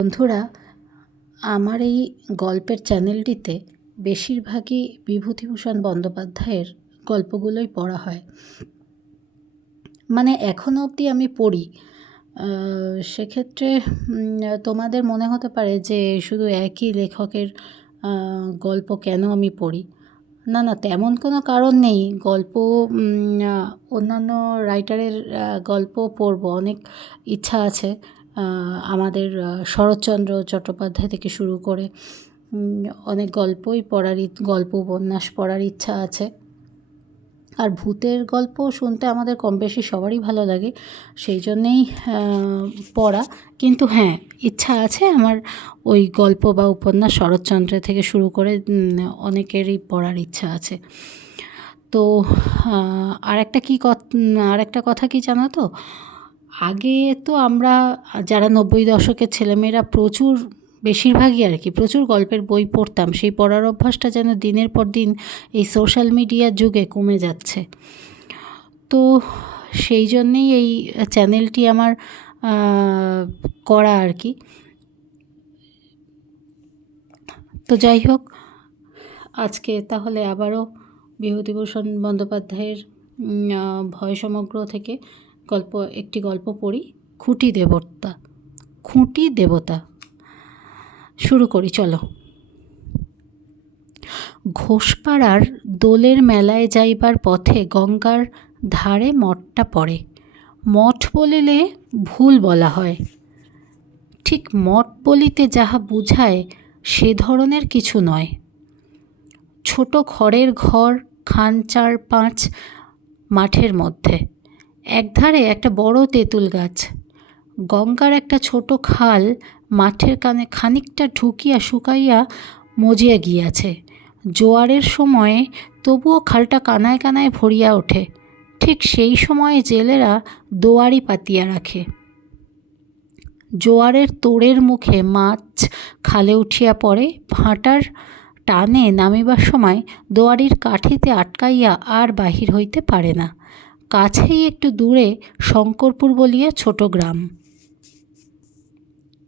বন্ধুরা, আমার এই গল্পের চ্যানেলটিতে বেশিরভাগই বিভূতিভূষণ বন্দ্যোপাধ্যায়ের গল্পগুলোই পড়া হয়। মানে এখনও অবধি আমি পড়ি। সেক্ষেত্রে তোমাদের মনে হতে পারে যে শুধু একই লেখকের গল্প কেন আমি পড়ি। না, তেমন কোনো কারণ নেই। গল্প অন্যান্য রাইটারের গল্প পড়ব, অনেক ইচ্ছা আছে। আমাদের শরৎচন্দ্র চট্টোপাধ্যায় থেকে শুরু করে অনেক গল্পই গল্প উপন্যাস পড়ার ইচ্ছা আছে। আর ভূতের গল্প শুনতে আমাদের কম বেশি সবারই ভালো লাগে, সেই জন্যেই পড়া। কিন্তু হ্যাঁ, ইচ্ছা আছে আমার ওই গল্প বা উপন্যাস শরৎচন্দ্রের থেকে শুরু করে অনেকেরই পড়ার ইচ্ছা আছে। তো আরেকটা কথা কি জানো তো, আগে তো আমরা যারা 90 দশকের ছেলেমেয়েরা বেশিরভাগই আর কি প্রচুর গল্পের বই পড়তাম। সেই পড়ার অভ্যাসটা যেন দিনের পর দিন এই সোশ্যাল মিডিয়ার যুগে কমে যাচ্ছে। তো সেই জন্যেই এই চ্যানেলটি আমার করা আর কি। তো যাই হোক, আজকে তাহলে আবারও বিভূতিভূষণ বন্দ্যোপাধ্যায়ের ভয় সমগ্র থেকে একটি গল্প পড়ি, খুঁটি দেবতা। শুরু করি, চলো। ঘোষপাড়ার দোলের মেলায় যাইবার পথে গঙ্গার ধারে মঠটা পড়ে। মঠ বলিলে ভুল বলা হয়। ঠিক মঠ বলিতে যাহা বুঝায় সে ধরনের কিছু নয়। ছোট খড়ের ঘর, খান 4-5 মাঠের মধ্যে। একধারে একটা বড় তেঁতুল গাছ। গঙ্গার একটা ছোট খাল মাঠের কানে খানিকটা ঢুকিয়া শুকাইয়া মজিয়া গিয়াছে। জোয়ারের সময়ে তবুও খালটা কানায় কানায় ভরিয়া ওঠে। ঠিক সেই সময়ে জেলেরা দোয়ারি পাতিয়া রাখে। জোয়ারের তোড়ের মুখে মাছ খালে উঠিয়া পড়ে। ভাঁটার টানে নামিবার সময় দোয়ারির কাঠিতে আটকাইয়া আর বাহির হইতে পারে না। কাছেই একটু দূরে শঙ্করপুর বলিয়া ছোট গ্রাম।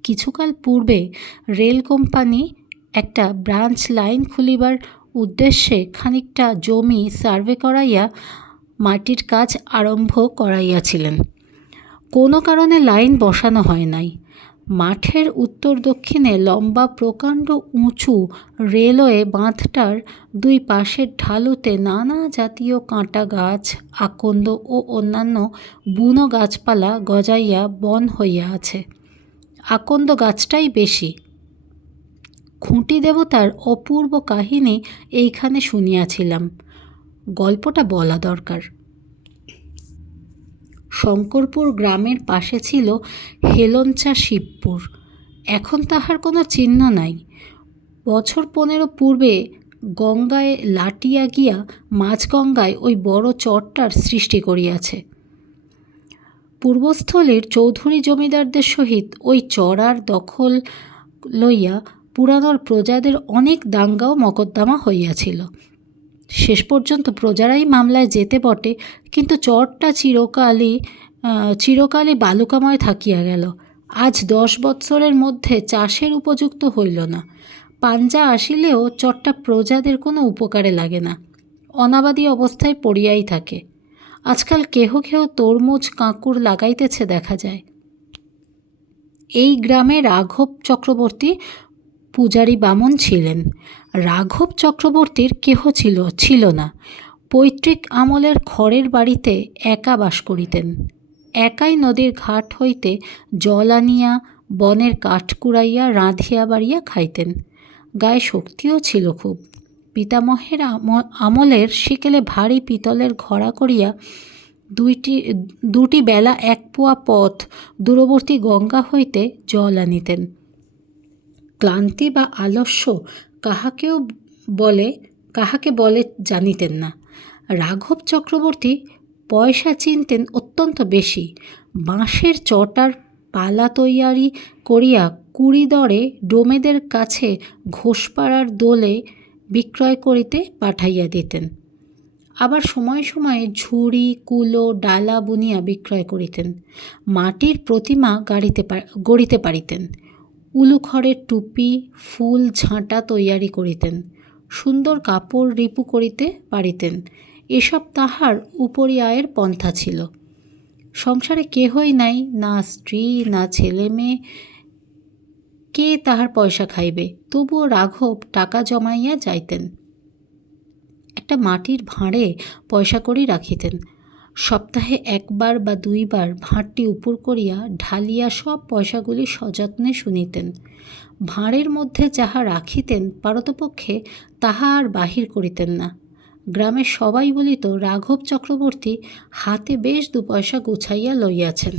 কিছুকাল পূর্বে রেল কোম্পানি একটা ব্রাঞ্চ লাইন খুলিবার উদ্দেশ্যে খানিকটা জমি সার্ভে করাইয়া মাটির কাজ আরম্ভ করাইয়াছিলেন। কোনো কারণে লাইন বসানো হয় নাই। মাঠের উত্তর দক্ষিণে লম্বা প্রকাণ্ড উঁচু রেলওয়ে বাঁধটার দুই পাশের ঢালুতে নানা জাতীয় কাঁটা গাছ, আকন্দ ও অন্যান্য বুনো গাছপালা গজাইয়া বন হইয়া আছে। আকন্দ গাছটাই বেশি। খুঁটি দেবতার অপূর্ব কাহিনী এইখানে শুনিয়াছিলাম, গল্পটা বলা দরকার। শঙ্করপুর গ্রামের পাশে ছিল হেলঞ্চা শিবপুর। এখন তাহার কোনো চিহ্ন নাই। বছর 15 পূর্বে গঙ্গায় লাটিয়া গিয়া মাঝগঙ্গায় ওই বড় চরটার সৃষ্টি করিয়াছে। পূর্বস্থলীর চৌধুরী জমিদারদের সহিত ওই চরার দখল লইয়া পুরানোর প্রজাদের অনেক দাঙ্গা ও মকদ্দমা হইয়াছিল। শেষ পর্যন্ত প্রজারাই মামলায় যেতে বটে, কিন্তু চরটা চিরকালই বালুকাময় থাকিয়া গেল। আজ 10 বৎসরের মধ্যে চাষের উপযুক্ত হইল না। পাঞ্জা আসিলেও চরটা প্রজাদের কোনো উপকারে লাগে না, অনাবাদী অবস্থায় পড়িয়াই থাকে। আজকাল কেহ তরমুজ কাঁকুর লাগাইতেছে দেখা যায়। এই গ্রামে রাঘব চক্রবর্তী পূজারী বামুন ছিলেন। রাঘব চক্রবর্তীর কেহ ছিল না। পৈতৃক আমলের খড়ের বাড়িতে একা বাস করিতেন। একাই নদীর ঘাট হইতে জল আনিয়া বনের কাঠ কুড়াইয়া রাঁধিয়া বাড়িয়া খাইতেন। গায়ে শক্তিও ছিল খুব। পিতামহের আমলের সেকেলে ভারী পিতলের ঘড়া করিয়া দুটি বেলা 1 পোয়া পথ দূরবর্তী গঙ্গা হইতে জল আনিতেন। ক্লান্তি বা আলস্য কাহাকে বলে জানিতেন না। রাঘব চক্রবর্তী পয়সা চিনতেন অত্যন্ত বেশি। বাঁশের চটার পালা তৈয়ারি করিয়া 20 দরে ডোমেদের কাছে ঘোষপাড়ার দোলে বিক্রয় করিতে পাঠাইয়া দিতেন। আবার সময়ে সময়ে ঝুড়ি, কুলো, ডালা বুনিয়া বিক্রয় করিতেন। মাটির প্রতিমা গড়িতে পারিতেন। উলু খড়ের টুপি ফুল ঝাঁটা তৈয়ারি করিতেন, সুন্দর কাপড় রিপু করিতে পারিতেন। এসব তাহার উপরি আয়ের পন্থা ছিল। সংসারে কেহই নাই, না স্ত্রী না ছেলে মেয়ে, কে তাহার পয়সা খাইবে? তবুও রাঘব টাকা জমাইয়া যাইতেন। একটা মাটির ভাঁড়ে পয়সা করি রাখিতেন। সপ্তাহে একবার বা দুইবার ভাঁড়টি উপর করিয়া ঢালিয়া সব পয়সাগুলি সযত্নে শুনিতেন। ভাঁড়ের মধ্যে যাহা রাখিতেন পারতপক্ষে তাহা আর বাহির করিতেন না। গ্রামের সবাই বলিত রাঘব চক্রবর্তী হাতে বেশ 2 পয়সা গুছাইয়া লইয়াছেন।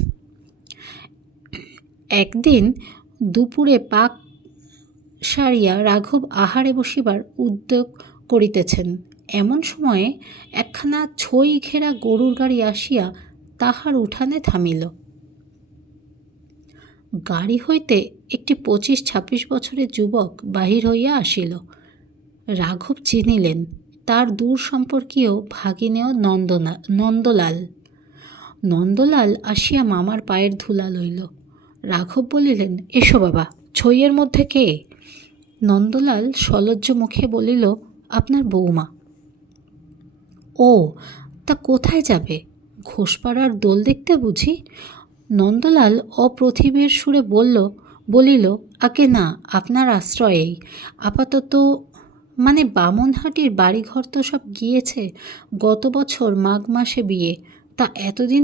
একদিন দুপুরে পাক সারিয়া রাঘব আহারে বসিবার উদ্যোগ করিতেছেন, এমন সময়ে একখানা ছই ঘেরা গরুর গাড়ি আসিয়া তাহার উঠানে থামিল। গাড়ি হইতে একটি 25-26 বছরের যুবক বাহির হইয়া আসিল। রাঘব চিনিলেন, তার দূর সম্পর্কীয় ভাগিনেয় নন্দলাল। নন্দলাল আসিয়া মামার পায়ের ধুলা লইল। রাঘব বলিলেন, এসো বাবা, ছইয়ের মধ্যে কে? নন্দলাল সলজ্জ মুখে বলিল, আপনার বৌমা। ও, তা কোথায় যাবে? ঘোষপাড়ার দোল দেখতে বুঝি? নন্দলাল অপ্রতিভের সুরে বলিল, আগে না, আপনার আশ্রয়েই আপাতত, মানে বামনহাটির বাড়িঘর তো সব গিয়েছে। গত বছর মাঘ মাসে বিয়ে, তা এতদিন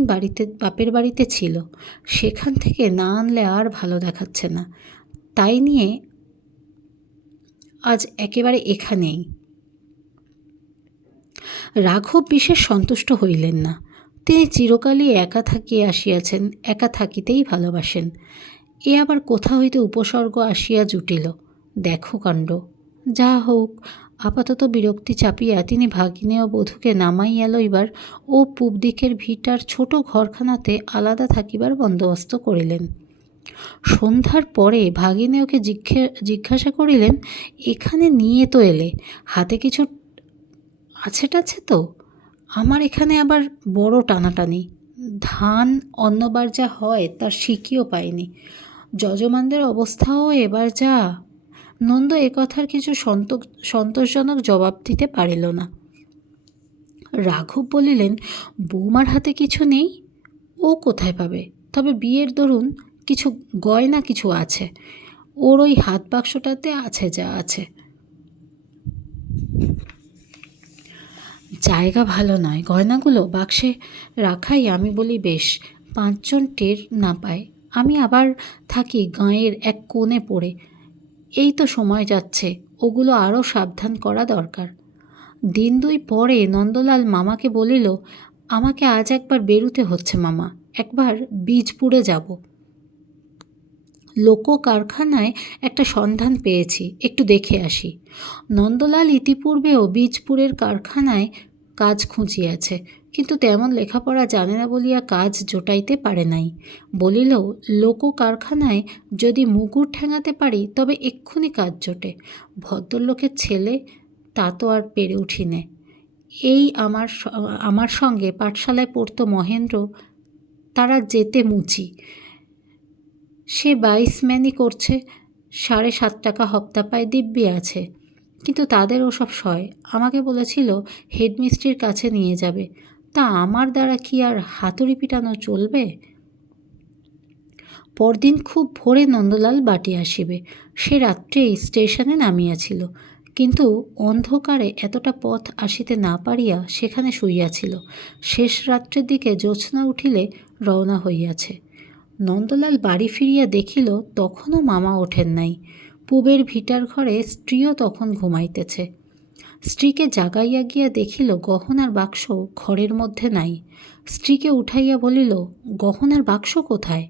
বাপের বাড়িতে ছিল, সেখান থেকে না আনলে আর ভালো দেখাচ্ছে না, তাই নিয়ে আজ একেবারে এখানেই। রাঘব বিশেষ সন্তুষ্ট হইলেন না। তিনি চিরকালই একা থাকিয়া আসিয়াছেন, একা থাকিতেই ভালোবাসেন। এ আবার কোথা হইতে উপসর্গ আসিয়া জুটিল, দেখো কাণ্ড। যা হোক, আপাতত বিরক্তি চাপিয়া তিনি ভাগিনেয় বধূকে নামাইয়া লইবার ও পূব দিকের ভিটার ছোট ঘরখানাতে আলাদা থাকিবার বন্দোবস্ত করিলেন। সন্ধ্যার পরে ভাগিনেয়কে জিজ্ঞাসা করিলেন, এখানে নিয়ে তো এলে, হাতে কিছু আছে টাছে তো? আমার এখানে আবার বড় টানাটানি, ধান অন্যবার যা হয় তার শিখিও পাইনি, যজমানদের অবস্থাও এবার যা। নন্দ একথার কিছু সন্তোষজনক জবাব দিতে পারিল না। রাঘব বলিলেন, বৌমার হাতে কিছু নেই? ও কোথায় পাবে? তবে বিয়ের দরুন কিছু গয়না কিছু আছে, ওর ওই হাত বাক্সটাতে আছে যা আছে। জায়গা ভালো নয়, গয়নাগুলো বাক্সে রাখাই আমি বলি বেশ, 5 জন টের না পায়। আমি আবার থাকি গাঁয়ের এক কোণে পড়ে। এই তো সময় যাচ্ছে, ওগুলো আরও সাবধান করা দরকার। দিন 2 পরে নন্দলাল মামাকে বলিল, আমাকে আজ একবার বেরুতে হচ্ছে মামা, একবার বীজপুরে যাব। লোক কারখানায় একটা সন্ধান পেয়েছি, একটু দেখে আসি। নন্দলাল ইতিপূর্বেও বীজপুরের কারখানায় কাজ খুঁজিয়াছে, কিন্তু তেমন লেখাপড়া জানে না বলিয়া কাজ জোটাইতে পারে নাই। বলিল, লোক কারখানায় যদি মুগুর ঠেঙাতে পারি তবে এক্ষুনি কাজ জোটে। ভদ্রলোকের ছেলে, তা তো আর পেরে উঠিনে। এই আমার সঙ্গে পাঠশালায় পড়তো মহেন্দ্র, তারা যেতে মুচি, সে 22 ম্যানই করছে, 7.5 টাকা হপ্তা পায়, দিব্যি আছে। কিন্তু তাদের ওসব সয়। আমাকে বলেছিল হেডমিস্ত্রির কাছে নিয়ে যাবে, তা আমার দ্বারা কি আর হাতুড়ি পিটানো চলবে? পরদিন খুব ভোরে নন্দলাল বাটি আসিবে। সে রাত্রেই স্টেশনে নামিয়াছিল, কিন্তু অন্ধকারে এতটা পথ আসিতে না পারিয়া সেখানে শুইয়াছিল। শেষ রাত্রের দিকে জ্যোৎস্না উঠিলে রওনা হইয়াছে। নন্দলাল বাড়ি ফিরিয়া দেখিল তখনও মামা ওঠেন নাই। পূবের ভিটার ঘরে স্ত্রীও তখন ঘুমাইতেছে। স্ত্রীকে জাগাইয়া গিয়া দেখিল গহনার বাক্স ঘরের মধ্যে নাই। স্ত্রীকে উঠাইয়া বলিল, গহনার বাক্স কোথায়?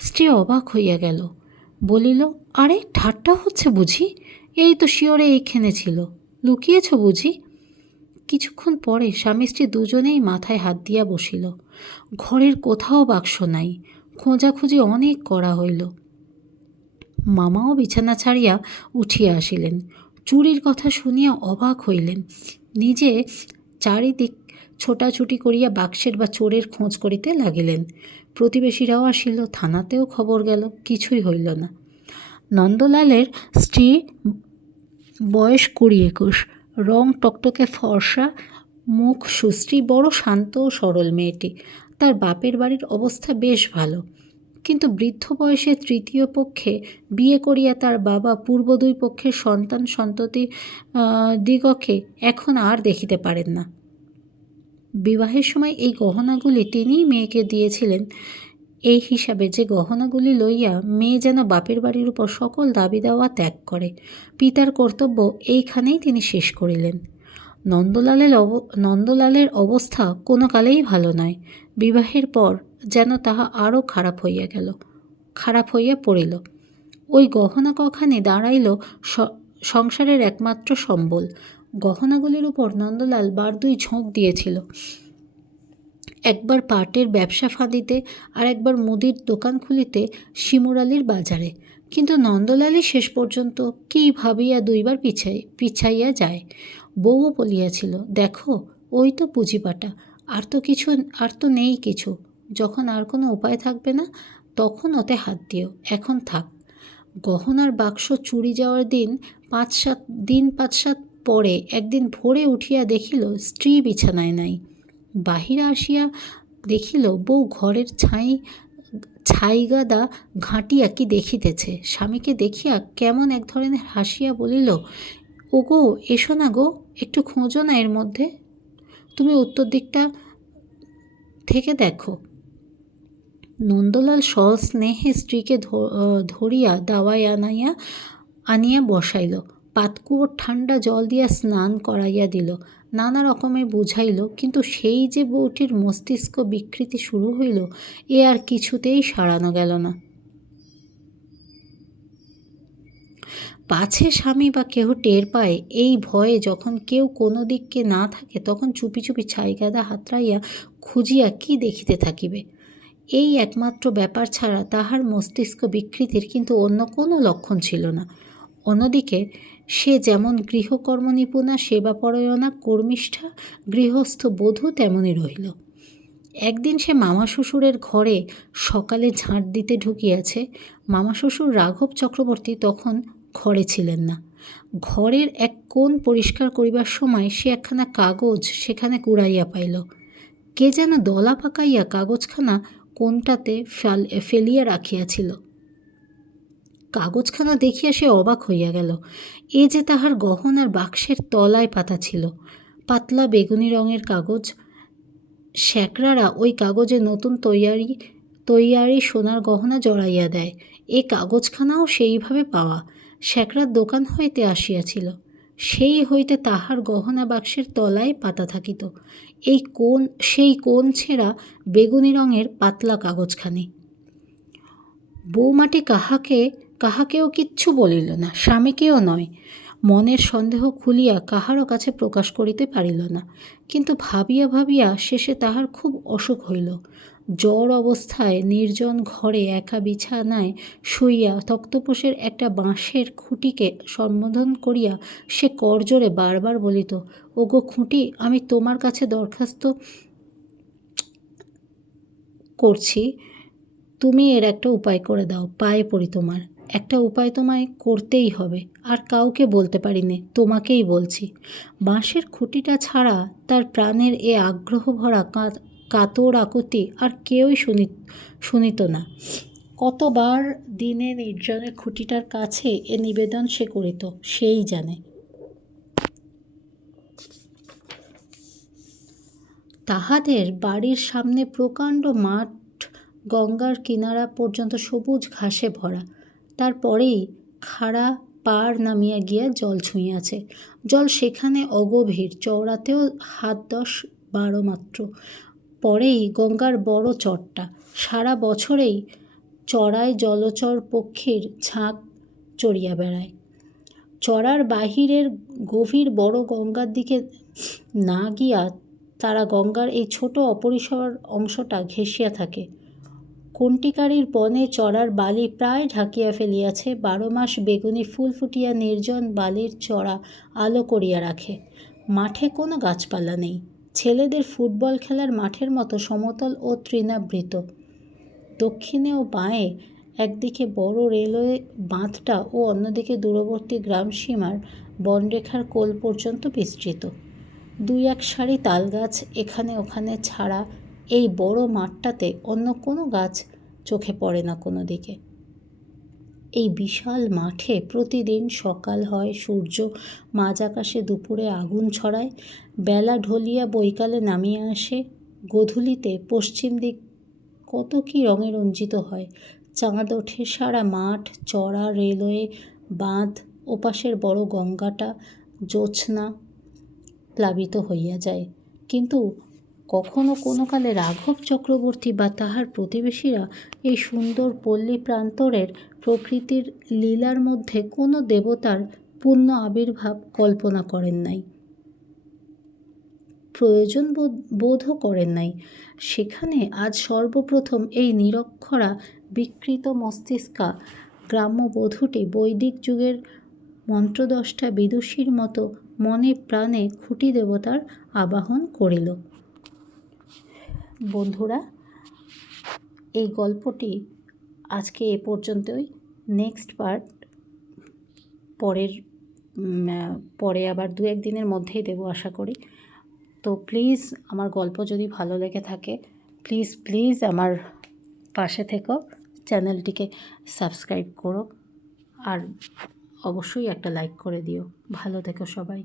স্ত্রী অবাক হইয়া গেল, বলিল, আরে ঠাট্টা হচ্ছে বুঝি? এই তো শিয়রে এইখানে ছিল, লুকিয়েছ বুঝি? কিছুক্ষণ পরে স্বামী স্ত্রী দুজনেই মাথায় হাত দিয়া বসিল। ঘরের কোথাও বাক্স নাই, খোঁজাখুঁজি অনেক করা হইল। মামাও বিছানা ছাড়িয়া উঠিয়া আসিলেন। চুরির কথা শুনিয়া অবাক হইলেন। নিজে চারিদিক ছোটাছুটি করিয়া বাক্সের বা চোরের খোঁজ করিতে লাগিলেন। প্রতিবেশীরাও আসিল, থানাতেও খবর গেল, কিছুই হইল না। নন্দলালের স্ত্রী, বয়স 20-21, রং টকটকে ফর্সা, মুখ সুশ্রী, বড় শান্ত ও সরল মেয়েটি। তার বাপের বাড়ির অবস্থা বেশ ভালো, কিন্তু বৃদ্ধ বয়সে তৃতীয় পক্ষে বিয়ে করিয়া তার বাবা পূর্ব 2 পক্ষের সন্তান সন্ততি দিগকে এখন আর দেখিতে পারেন না। বিবাহের সময় এই গহনাগুলি তিনিই মেয়েকে দিয়েছিলেন, এই হিসাবে যে গহনাগুলি লইয়া মেয়ে যেন বাপের বাড়ির উপর সকল দাবি দাওয়া ত্যাগ করে। পিতার কর্তব্য এইখানেই তিনি শেষ করিলেন। নন্দলালের অবস্থা কোনো কালেই ভালো নয়। বিবাহের পর যেন তাহা আরও খারাপ হইয়া পড়িল। ওই গহনা কখানি দাঁড়াইল সংসারের একমাত্র সম্বল। গহনাগুলির উপর নন্দলাল বারদুই ঝোঁক দিয়েছিল, একবার পাটের ব্যবসা ফাঁদিতে, আর একবার মুদির দোকান খুলিতে শিমুরালির বাজারে। কিন্তু নন্দলালই শেষ পর্যন্ত কী ভাবিয়া 2বার পিছাইয়া যায়। বউ বলিয়াছিল, দেখো ওই তো পুঁজিপাটা, আর তো নেই কিছু। যখন আর কোনো উপায় থাকবে না তখন ওতে হাত দিও, এখন থাক। গহনার বাক্স চুরি যাওয়ার দিন 5-7 পরে একদিন ভোরে উঠিয়া দেখিল স্ত্রী বিছানায় নাই। বাহিরে আসিয়া দেখিল বউ ঘরের ছাইগাদা ঘাঁটিয়া কি দেখিতেছে। স্বামীকে দেখিয়া কেমন এক ধরনের হাসিয়া বলিল, ও গো, এসো না গো, একটু খোঁজো না এর মধ্যে, তুমি উত্তর দিকটা থেকে দেখো। নন্দলাল সস্নেহে স্ত্রীকে ধরিয়া দাওয়ায় আনিয়া বসাইল। পাতকুয়োর ঠান্ডা জল দিয়া স্নান করাইয়া দিল, নানা রকমের বুঝাইল, কিন্তু সেই যে বউটির মস্তিষ্ক বিকৃতি শুরু হইল, এ আর কিছুতেই সারানো গেল না। পাছে স্বামী বা কেহ টের পায়, এই ভয়ে যখন কেউ কোনো দিককে না থাকে তখন চুপি চুপি ছাইগাদা হাতড়াইয়া খুঁজিয়া কি দেখিতে থাকিবে। এই একমাত্র ব্যাপার ছাড়া তাহার মস্তিষ্ক বিকৃতির কিন্তু অন্য কোনো লক্ষণ ছিল না। অন্যদিকে সে যেমন গৃহকর্ম নিপুণা, সেবাপরায়ণা, কর্মিষ্ঠা গৃহস্থ বধূ তেমনই রহিল। একদিন সে মামা শ্বশুরের ঘরে সকালে ঝাঁট দিতে ঢুকিয়াছে। মামা শ্বশুর রাঘব চক্রবর্তী তখন ঘরে ছিলেন না। ঘরের এক কোণ পরিষ্কার করিবার সময় সে একখানা কাগজ সেখানে কুড়াইয়া পাইল। কে যেন দলা পাকাইয়া কাগজখানা কোণটাতে ফেলিয়া রাখিয়াছিল। কাগজখানা দেখিয়া সে অবাক হইয়া গেল। এ যে তাহার গহনার বাক্সের তলায় পাতা ছিল। পাতলা বেগুনি রঙের কাগজ। শ্যাকরারা ওই কাগজে নতুন তৈয়ারি সোনার গহনা জড়াইয়া দেয়। এ কাগজখানাও সেইভাবে পাওয়া, শ্যাকরার দোকান হইতে আসিয়াছিল। সেই হইতে তাহার গহনা বাক্সের তলায় পাতা থাকিত সেই কোণ ছেঁড়া বেগুনি রঙের পাতলা কাগজখানি। বৌমাটি কাহাকেও কিচ্ছু বলিল না, স্বামীকেও নয়। মনের সন্দেহ খুলিয়া কাহারও কাছে প্রকাশ করিতে পারিল না। কিন্তু ভাবিয়া ভাবিয়া শেষে তাহার খুব অসুখ হইল। জ্বর অবস্থায় নির্জন ঘরে একা বিছানায় শুইয়া তক্তপোষের একটা বাঁশের খুঁটিকে সম্বোধন করিয়া সে করজোরে বারবার বলিত, ওগো খুঁটি, আমি তোমার কাছে দরখাস্ত করছি, তুমি এর একটা উপায় করে দাও, পায়ে পড়ি তোমার। একটা উপায় তোমায় করতেই হবে, আর কাউকে বলতে পারিনে, তোমাকেই বলছি। বাঁশের খুঁটিটা ছাড়া তার প্রাণের এ আগ্রহ ভরা কাতর আকুতি আর কেউই শুনিত না। কতবার দিনে নির্জনে খুঁটিটার কাছে এ নিবেদন সে করিত, সেই জানে। তাহাদের বাড়ির সামনে প্রকাণ্ড মাঠ, গঙ্গার কিনারা পর্যন্ত সবুজ ঘাসে ভরা। তারপরেই খাড়া পাড় নামিয়া গিয়া জল ছুঁইয়াছে। জল সেখানে অগভীর, চওড়াতেও 10-12 মাত্র। পরেই গঙ্গার বড় চরটা। সারা বছরেই চড়ায় জলচর পক্ষীর ঝাঁক চড়িয়া বেড়ায়। চড়ার বাহিরের গভীর বড় গঙ্গার দিকে না গিয়া তারা গঙ্গার এই ছোট অপরিসর অংশটা ঘেঁষিয়া থাকে। কণ্টিকারির বনে চড়ার বালি প্রায় ঢাকিয়া ফেলিয়াছে। 12 মাস বেগুনি ফুল ফুটিয়া নির্জন বালির চড়া আলো করিয়া রাখে। মাঠে কোনো গাছপালা নেই। ছেলেদের ফুটবল খেলার মাঠের মতো সমতল ও তৃণাবৃত। দক্ষিণে ও বাঁয়ে একদিকে বড় রেলওয়ে বাঁধটা ও অন্যদিকে দূরবর্তী গ্রাম সীমার বনরেখার কোল পর্যন্ত বিস্তৃত। 2-1 সারি তালগাছ এখানে ওখানে ছাড়া এই বড় মাঠটাতে অন্য কোনো গাছ চোখে পড়ে না কোনো দিকে। এই বিশাল মাঠে প্রতিদিন সকাল হয়, সূর্য মাঝ আকাশে দুপুরে আগুন ছড়ায়, বেলা ঢলিয়া বৈকালে নামিয়ে আসে, গোধূলিতে পশ্চিম দিক কত কী রঙে রঞ্জিত হয়। চাঁদ ওঠে, সারা মাঠ, চড়া রেলওয়ে বাঁধ, ওপাশের বড় গঙ্গাটা জ্যোৎস্না প্লাবিত হইয়া যায়। কিন্তু কখনো কোনো কালে রাঘব চক্রবর্তী বা তাহার প্রতিবেশীরা এই সুন্দর পল্লী প্রান্তরের প্রকৃতির লীলার মধ্যে কোনো দেবতার পূর্ণ আবির্ভাব কল্পনা করেন নাই, প্রয়োজন বোধও করেন নাই। সেখানে আজ সর্বপ্রথম এই নিরক্ষরা বিকৃত মস্তিষ্কা গ্রাম্যবধূটি বৈদিক যুগের মন্ত্রদষ্টা বিদুষীর মতো মনে প্রাণে খুঁটি দেবতার আবাহন করিল। বন্ধুরা, এই গল্পটি আজকে এ পর্যন্তই। নেক্সট পার্ট পরে আবার 2-1 দিনের মধ্যেই দেবো আশা করি। তো প্লিজ আমার গল্প যদি ভালো লেগে থাকে প্লিজ আমার পাশে থেকো, চ্যানেলটিকে সাবস্ক্রাইব করো আর অবশ্যই একটা লাইক করে দিও। ভালো থেকো সবাই।